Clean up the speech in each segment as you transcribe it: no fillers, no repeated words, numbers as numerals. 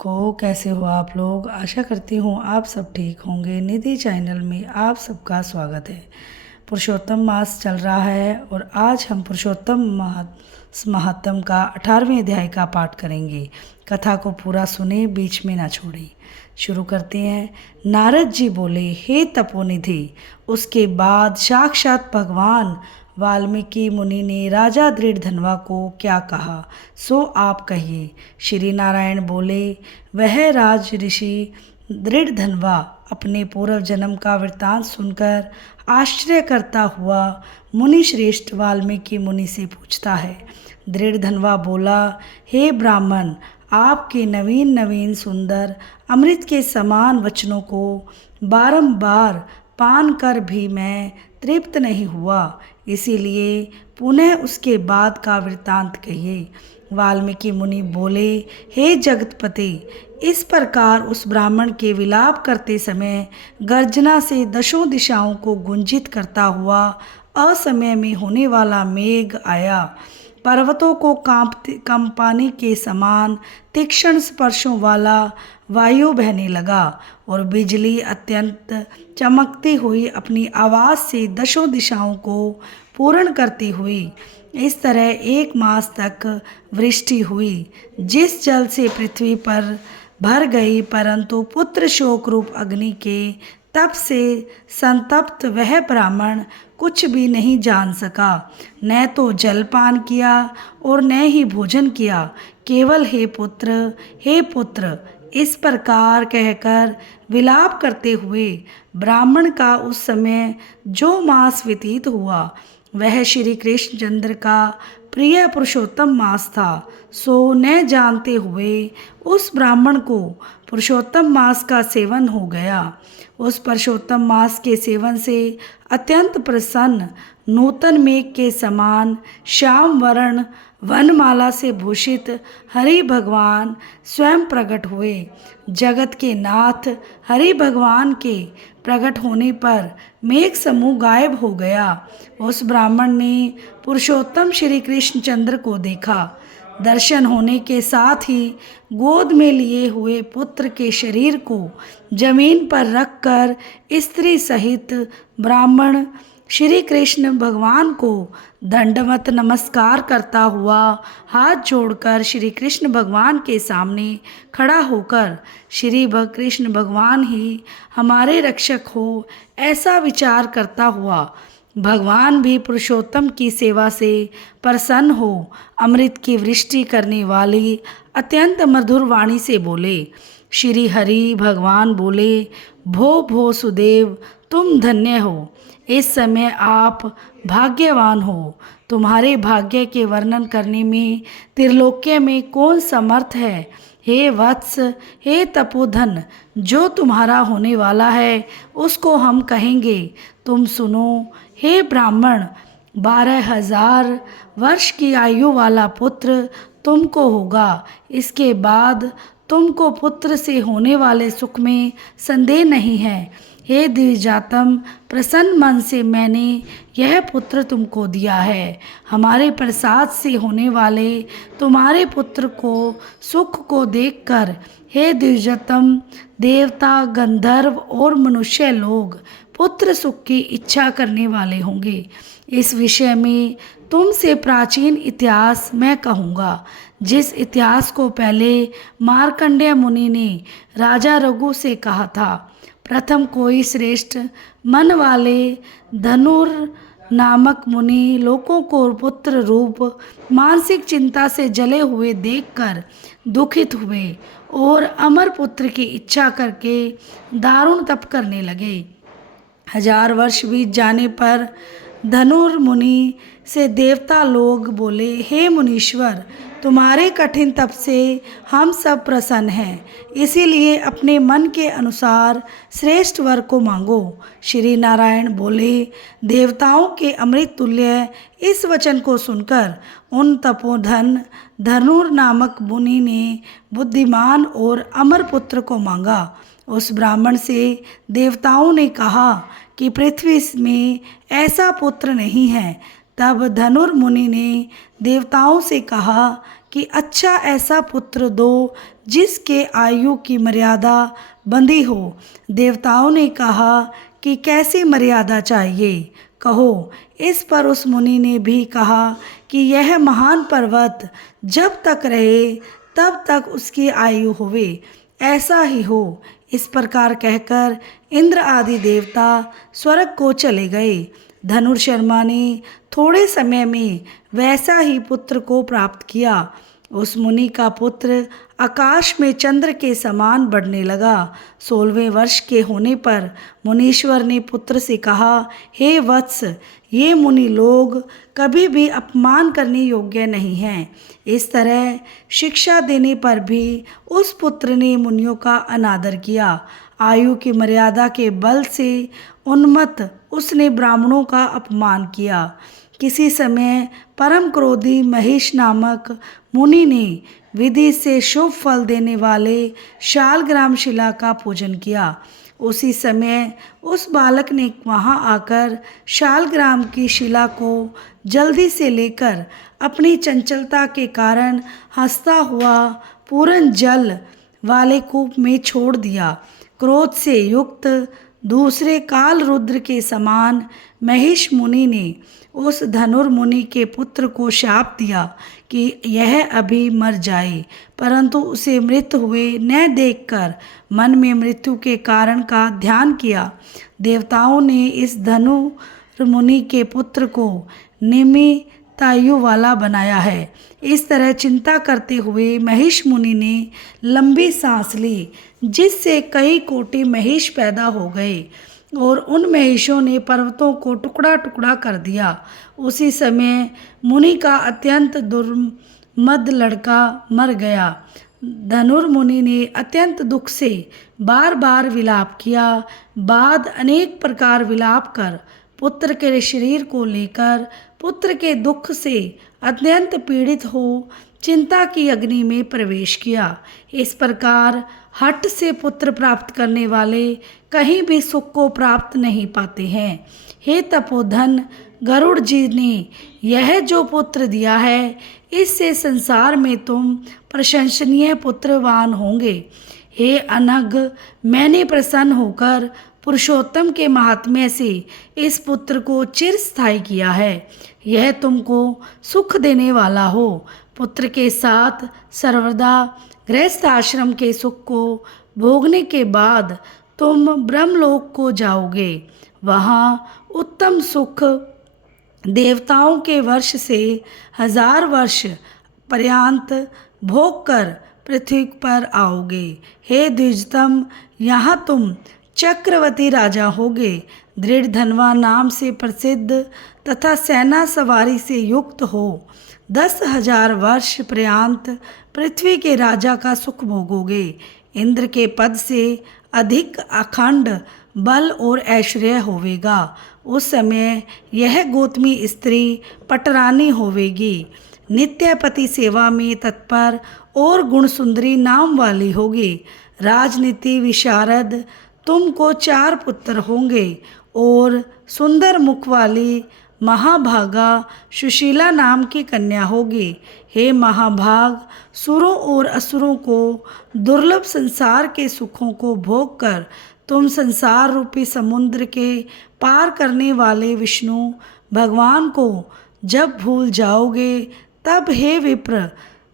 कैसे हो आप लोग। आशा करती हूँ आप सब ठीक होंगे। निधि चैनल में आप सबका स्वागत है। पुरुषोत्तम मास चल रहा है और आज हम पुरुषोत्तम महात्म का 18वें अध्याय का पाठ करेंगे। कथा को पूरा सुने, बीच में ना छोड़े। शुरू करते हैं। नारद जी बोले, हे तपोनिधि। उसके बाद साक्षात भगवान वाल्मीकि मुनि ने राजा दृढ़धनवा को क्या कहा सो आप कहिए। श्री नारायण बोले, वह राज ऋषि दृढ़धनवा अपने पूर्व जन्म का वृत्तांत सुनकर आश्चर्य करता हुआ मुनि श्रेष्ठ वाल्मीकि मुनि से पूछता है। दृढ़धनवा बोला, हे ब्राह्मण, आपके नवीन नवीन सुंदर अमृत के समान वचनों को बारंबार पान कर भी मैं तृप्त नहीं हुआ, इसीलिए पुनः उसके बाद का वृत्तांत कहिए। वाल्मीकि मुनि बोले, हे जगतपते, इस प्रकार उस ब्राह्मण के विलाप करते समय गर्जना से दशों दिशाओं को गुंजित करता हुआ असमय में होने वाला मेघ आया। पर्वतों को कंपाने के समान तीक्ष्ण स्पर्शों वाला वायु बहने लगा और बिजली अत्यंत चमकती हुई अपनी आवाज़ से दशों दिशाओं को पूर्ण करती हुई इस तरह 1 मास तक वृष्टि हुई, जिस जल से पृथ्वी पर भर गई, परंतु पुत्र शोक रूप अग्नि के तप से संतप्त वह ब्राह्मण कुछ भी नहीं जान सका। न तो जलपान किया और न ही भोजन किया, केवल हे पुत्र इस प्रकार कहकर विलाप करते हुए ब्राह्मण का उस समय जो मास व्यतीत हुआ वह श्री कृष्णचंद्र का प्रिय पुरुषोत्तम मास था। सो न जानते हुए उस ब्राह्मण को पुरुषोत्तम मास का सेवन हो गया। उस पुरुषोत्तम मास के सेवन से अत्यंत प्रसन्न नूतन मेघ के समान श्याम वर्ण वनमाला से भूषित हरि भगवान स्वयं प्रकट हुए। जगत के नाथ हरि भगवान के प्रकट होने पर मेघ समूह गायब हो गया। उस ब्राह्मण ने पुरुषोत्तम श्री कृष्णचंद्र को देखा। दर्शन होने के साथ ही गोद में लिए हुए पुत्र के शरीर को जमीन पर रखकर स्त्री सहित ब्राह्मण श्री कृष्ण भगवान को दंडवत नमस्कार करता हुआ हाथ जोड़कर श्री कृष्ण भगवान के सामने खड़ा होकर श्री कृष्ण भगवान ही हमारे रक्षक हो ऐसा विचार करता हुआ भगवान भी पुरुषोत्तम की सेवा से प्रसन्न हो अमृत की वृष्टि करने वाली अत्यंत मधुर वाणी से बोले। श्री हरि भगवान बोले, भो सुदेव, तुम धन्य हो। इस समय आप भाग्यवान हो। तुम्हारे भाग्य के वर्णन करने में त्रिलोक्य में कौन समर्थ है। हे वत्स, हे तपोधन, जो तुम्हारा होने वाला है उसको हम कहेंगे, तुम सुनो। हे ब्राह्मण, 12,000 वर्ष की आयु वाला पुत्र तुमको होगा। इसके बाद तुमको पुत्र से होने वाले सुख में संदेह नहीं है। हे द्विजातम, प्रसन्न मन से मैंने यह पुत्र तुमको दिया है। हमारे प्रसाद से होने वाले तुम्हारे पुत्र को सुख को देखकर हे द्विजातम, देवता, गंधर्व और मनुष्य लोग पुत्र सुख की इच्छा करने वाले होंगे। इस विषय में तुमसे प्राचीन इतिहास मैं कहूँगा, जिस इतिहास को पहले मार्कंडेय मुनि ने राजा रघु से कहा था। प्रथम कोई श्रेष्ठ मन वाले धनुर नामक मुनि लोगों को पुत्र रूप मानसिक चिंता से जले हुए देखकर दुखित हुए और अमर पुत्र की इच्छा करके दारुण तप करने लगे। 1000 वर्ष बीत जाने पर धनुर मुनि से देवता लोग बोले, हे मुनीश्वर, तुम्हारे कठिन तप से हम सब प्रसन्न हैं, इसीलिए अपने मन के अनुसार श्रेष्ठ वर को मांगो। श्री नारायण बोले, देवताओं के अमृत तुल्य इस वचन को सुनकर उन तपोधन धनुर नामक मुनि ने बुद्धिमान और अमर पुत्र को मांगा। उस ब्राह्मण से देवताओं ने कहा कि पृथ्वी में ऐसा पुत्र नहीं है। तब धनुर मुनि ने देवताओं से कहा कि अच्छा ऐसा पुत्र दो जिसके आयु की मर्यादा बंधी हो। देवताओं ने कहा कि कैसी मर्यादा चाहिए, कहो। इस पर उस मुनि ने भी कहा कि यह महान पर्वत जब तक रहे तब तक उसकी आयु होवे, ऐसा ही हो। इस प्रकार कहकर इंद्र आदि देवता स्वर्ग को चले गए। धनुर्शर्मा ने थोड़े समय में वैसा ही पुत्र को प्राप्त किया। उस मुनि का पुत्र आकाश में चंद्र के समान बढ़ने लगा। 16वें वर्ष के होने पर मुनीश्वर ने पुत्र से कहा, हे वत्स, ये मुनि लोग कभी भी अपमान करने योग्य नहीं हैं। इस तरह शिक्षा देने पर भी उस पुत्र ने मुनियों का अनादर किया। आयु की मर्यादा के बल से उन्मत्त उसने ब्राह्मणों का अपमान किया। किसी समय परम क्रोधी महिष नामक मुनि ने विधि से शुभ फल देने वाले शालग्राम शिला का पूजन किया। उसी समय उस बालक ने वहां आकर शालग्राम की शिला को जल्दी से लेकर अपनी चंचलता के कारण हंसता हुआ पूर्ण जल वाले कूप में छोड़ दिया। क्रोध से युक्त दूसरे काल रुद्र के समान महिष मुनि ने उस धनुर्मुनि के पुत्र को शाप दिया कि यह अभी मर जाए, परंतु उसे मृत हुए न देखकर मन में मृत्यु के कारण का ध्यान किया। देवताओं ने इस धनुर्मुनि के पुत्र को निमितायु वाला बनाया है। इस तरह चिंता करते हुए महिष मुनि ने लंबी सांस ली, जिससे कई कोटि महिष पैदा हो गए और उन महिषों ने पर्वतों को टुकड़ा टुकड़ा कर दिया। उसी समय मुनि का अत्यंत दुर्मद लड़का मर गया। धनुर्मुनि ने अत्यंत दुख से बार बार विलाप किया। बाद अनेक प्रकार विलाप कर पुत्र के शरीर को लेकर पुत्र के दुख से अत्यंत पीड़ित हो चिंता की अग्नि में प्रवेश किया। इस प्रकार हठ से पुत्र प्राप्त करने वाले कहीं भी सुख को प्राप्त नहीं पाते हैं। हे तपोधन, गरुड़ जी ने यह जो पुत्र दिया है, इससे संसार में तुम प्रशंसनीय पुत्रवान होंगे। हे अनग, मैंने प्रसन्न होकर पुरुषोत्तम के महात्म्य से इस पुत्र को चिरस्थायी किया है। यह तुमको सुख देने वाला हो। पुत्र के साथ सर्वदा गृहस्थ आश्रम के सुख को भोगने के बाद तुम ब्रह्मलोक को जाओगे। वहाँ उत्तम सुख देवताओं के वर्ष से 1000 वर्ष पर्यंत भोग कर पृथ्वी पर आओगे। हे द्विजतम, यहाँ तुम चक्रवर्ती राजा होगे। दृढ़ धनवा नाम से प्रसिद्ध तथा सेना सवारी से युक्त हो 10,000 वर्ष पर्यंत पृथ्वी के राजा का सुख भोगोगे। इंद्र के पद से अधिक अखंड बल और ऐश्वर्य होवेगा। उस समय यह गौतमी स्त्री पटरानी होवेगी। नित्य पति सेवा में तत्पर और गुणसुंदरी नाम वाली होगी। राजनीति विशारद तुमको 4 पुत्र होंगे और सुंदर मुख वाली महाभागा सुशीला नाम की कन्या होगी। हे महाभाग, सुरों और असुरों को दुर्लभ संसार के सुखों को भोग कर तुम संसार रूपी समुद्र के पार करने वाले विष्णु भगवान को जब भूल जाओगे, तब हे विप्र,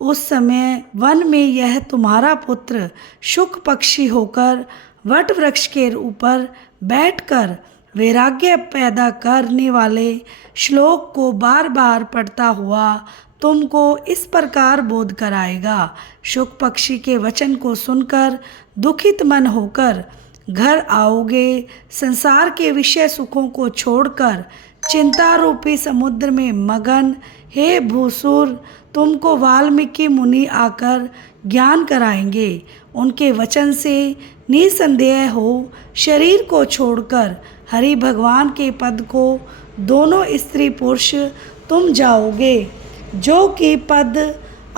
उस समय वन में यह तुम्हारा पुत्र शुक पक्षी होकर वट वृक्ष के ऊपर बैठकर वैराग्य पैदा करने वाले श्लोक को बार बार पढ़ता हुआ तुमको इस प्रकार बोध कराएगा। शुक पक्षी के वचन को सुनकर दुखित मन होकर घर आओगे। संसार के विषय सुखों को छोड़कर चिंता रूपी समुद्र में मगन हे भूसुर, तुमको वाल्मीकि मुनि आकर ज्ञान कराएंगे। उनके वचन से निसंदेह हो शरीर को छोड़कर हरि भगवान के पद को दोनों स्त्री पुरुष तुम जाओगे, जो कि पद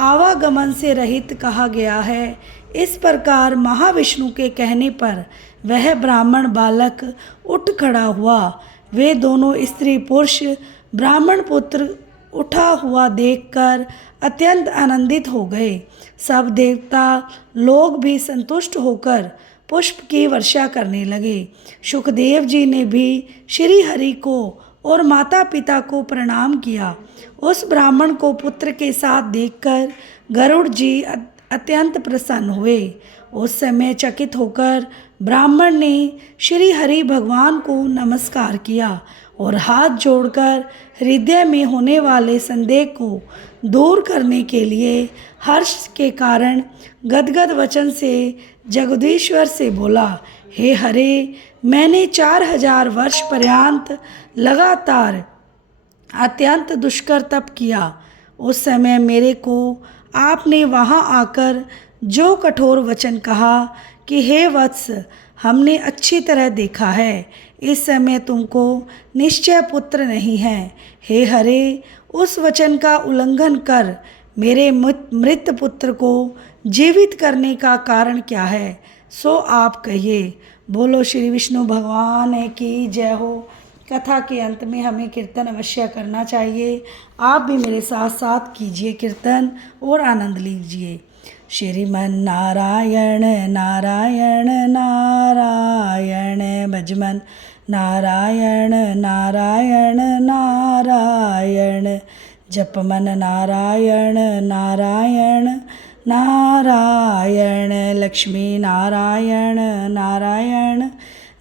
आवागमन से रहित कहा गया है। इस प्रकार महाविष्णु के कहने पर वह ब्राह्मण बालक उठ खड़ा हुआ। वे दोनों स्त्री पुरुष ब्राह्मण पुत्र उठा हुआ देखकर अत्यंत आनंदित हो गए। सब देवता लोग भी संतुष्ट होकर पुष्प की वर्षा करने लगे। सुखदेव जी ने भी श्री हरि को और माता पिता को प्रणाम किया। उस ब्राह्मण को पुत्र के साथ देखकर गरुड़ जी अत्यंत प्रसन्न हुए। उस समय चकित होकर ब्राह्मण ने श्री हरि भगवान को नमस्कार किया और हाथ जोड़कर हृदय में होने वाले संदेह को दूर करने के लिए हर्ष के कारण गदगद वचन से जगदीश्वर से बोला, हे हरे, मैंने 4000 वर्ष पर्यंत लगातार अत्यंत दुष्कर तप किया। उस समय मेरे को आपने वहाँ आकर जो कठोर वचन कहा कि हे वत्स, हमने अच्छी तरह देखा है, इस समय तुमको निश्चय पुत्र नहीं है। हे हरे, उस वचन का उल्लंघन कर मेरे मृत पुत्र को जीवित करने का कारण क्या है, सो आप कहिए। बोलो श्री विष्णु भगवान की जय हो। कथा के अंत में हमें कीर्तन अवश्य करना चाहिए। आप भी मेरे साथ साथ कीजिए कीर्तन और आनंद लीजिए। श्रीमन नारायण नारायण नारायण भजमन नारायण नारायण नारायण जपमन नारायण नारायण नारायण लक्ष्मी नारायण नारायण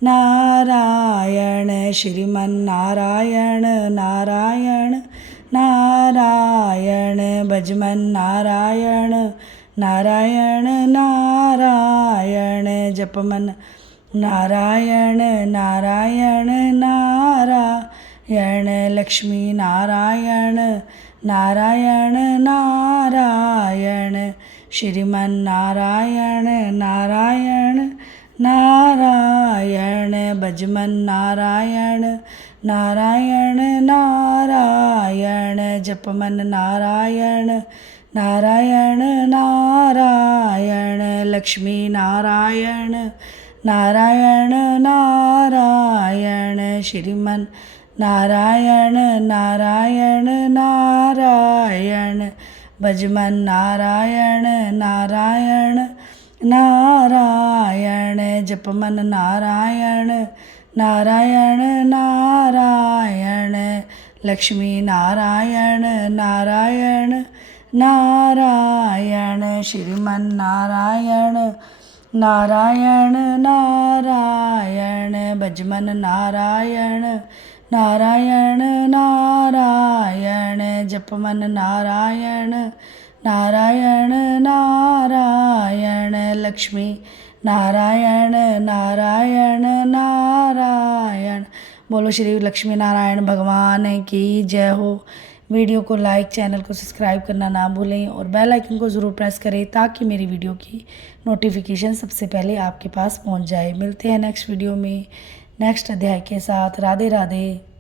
नारायण श्रीमन नारायण नारायण नारायण भजमन नारायण नारायण नारायण जपमन नारायण नारायण नारायण लक्ष्मी नारायण नारायण नारायण श्रीमन नारायण नारायण नारायण भजमन नारायण नारायण नारायण जपमन नारायण नारायण नारायण लक्ष्मी नारायण नारायण नारायण श्रीमन नारायण नारायण नारायण भजमन नारायण नारायण नारायण जपमन नारायण नारायण नारायण लक्ष्मी नारायण नारायण नारायण श्रीमन नारायण नारायण नारायण भजमन नारायण नारायण नारायण जपमन नारायण नारायण नारायण लक्ष्मी नारायण नारायण नारायण। बोलो श्री लक्ष्मी नारायण भगवान की जय हो। वीडियो को लाइक, चैनल को सब्सक्राइब करना ना भूलें और बेल आइकन को ज़रूर प्रेस करें ताकि मेरी वीडियो की नोटिफिकेशन सबसे पहले आपके पास पहुंच जाए। मिलते हैं नेक्स्ट वीडियो में नेक्स्ट अध्याय के साथ। राधे राधे।